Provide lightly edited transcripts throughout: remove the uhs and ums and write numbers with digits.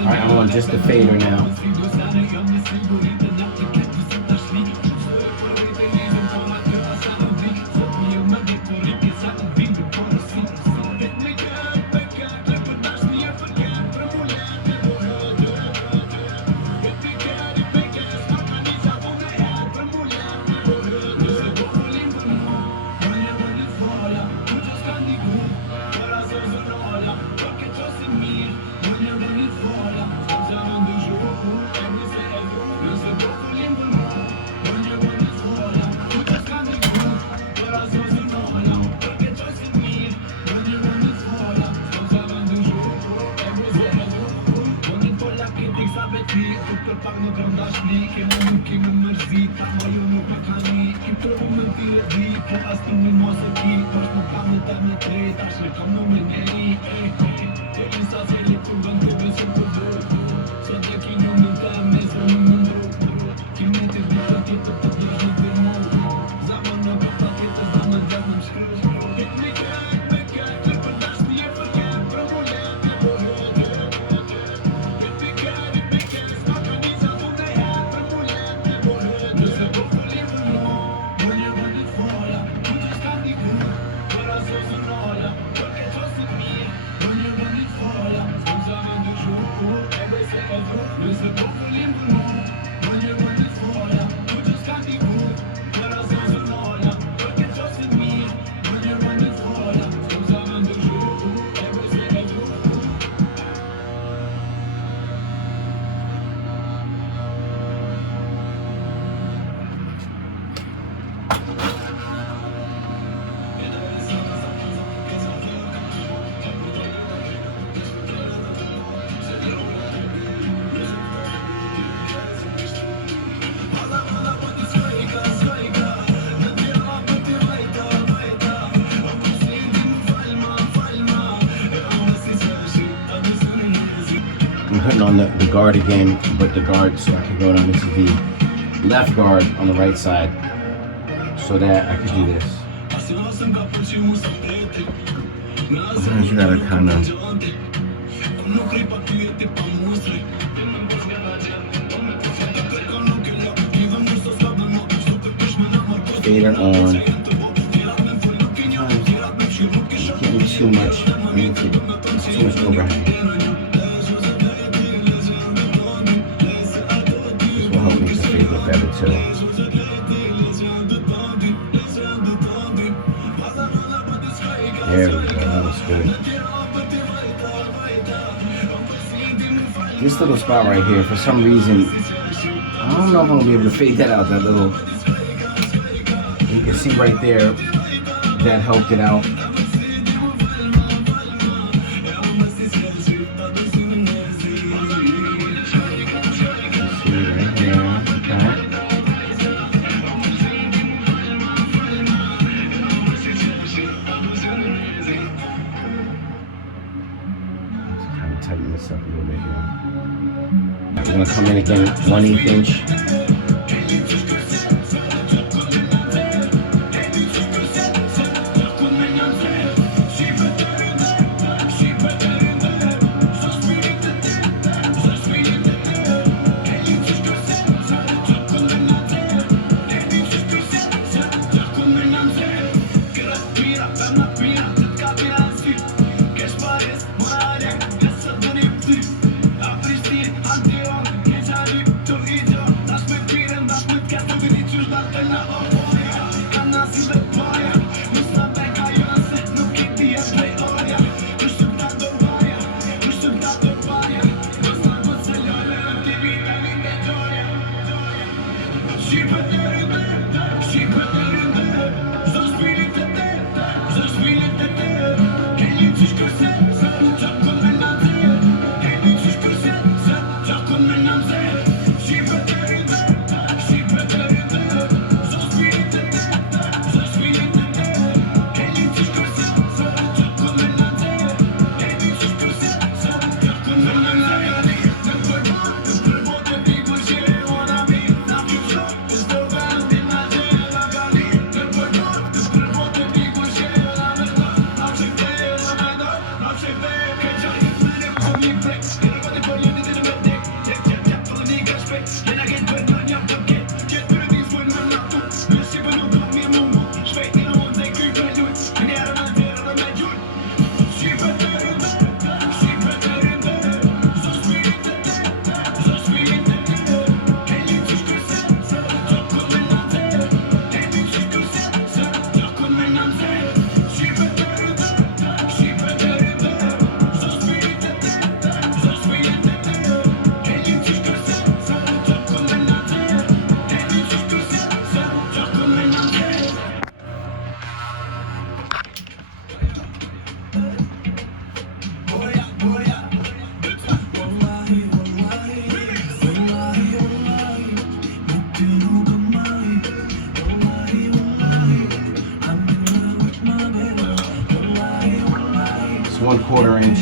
Alright, I'm on just the fader now. I'm putting on the guard again, but the guard so I can go down. This is the left guard on the right side, so that I can do this. Sometimes you gotta kind of fader on. You can't do too much. Too much overhang. Better too. There we go, that was good. This little spot right here, for some reason, I don't know if I'm gonna be able to fade that out, that little, you can see right there, that helped it out. Tighten this up a little bit here. We're going to come in again 1/8 inch. 1/4 inch.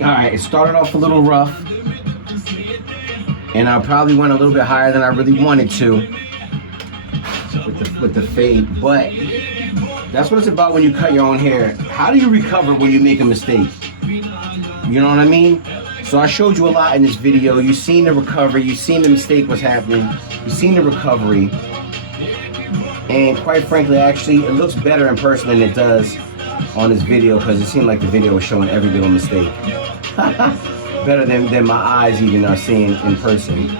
Alright, it started off a little rough, and I probably went a little bit higher than I really wanted to with the fade, but that's what it's about when you cut your own hair. How do you recover when you make a mistake? You know what I mean? So I showed you a lot in this video. You've seen the recovery, you've seen the mistake was happening, you've seen the recovery, and quite frankly, actually, it looks better in person than it does on this video, because it seemed like the video was showing every little mistake. Better than my eyes even are seeing in person.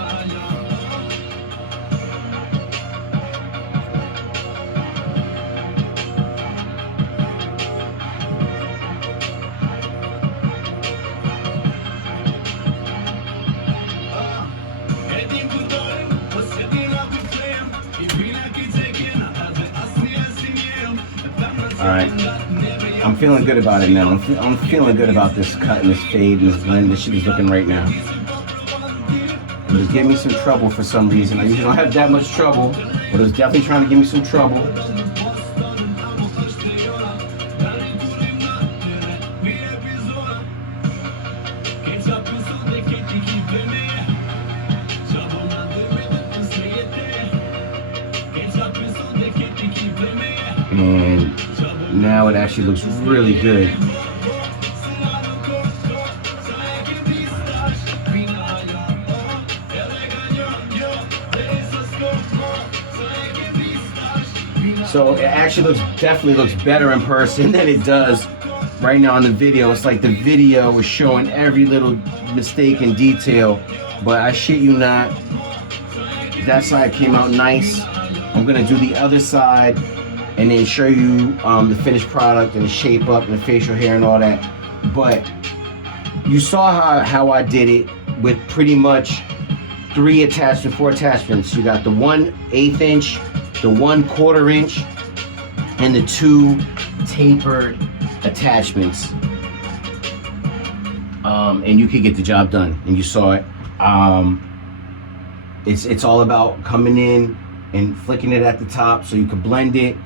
Alright, I'm feeling good about it now. I'm feeling good about this cut and this fade and this blend. This shit is looking right now. It was giving me some trouble for some reason. I usually don't have that much trouble, but it was definitely trying to give me some trouble. And now it actually looks really good. So it actually definitely looks better in person than it does right now in the video. It's like the video is showing every little mistake and detail, but I shit you not, that side came out nice. I'm gonna do the other side and then show you the finished product and the shape up and the facial hair and all that. But you saw how I did it with pretty much 4 attachments. You got the 1/8 inch, the 1/4 inch, and the 2 tapered attachments. And you could get the job done, and you saw it. It's all about coming in and flicking it at the top so you can blend it,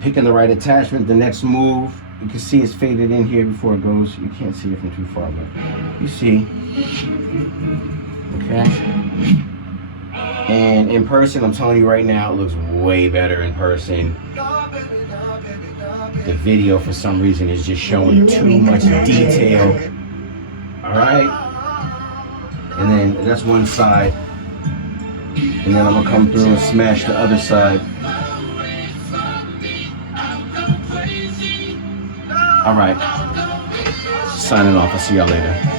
picking the right attachment. The next move, you can see it's faded in here before it goes. You can't see it from too far, but you see. Okay. And in person, I'm telling you right now, it looks way better in person. The video, for some reason, is just showing too much detail. All right. And then that's one side. And then I'm gonna come through and smash the other side. All right. Signing off. I'll see y'all later.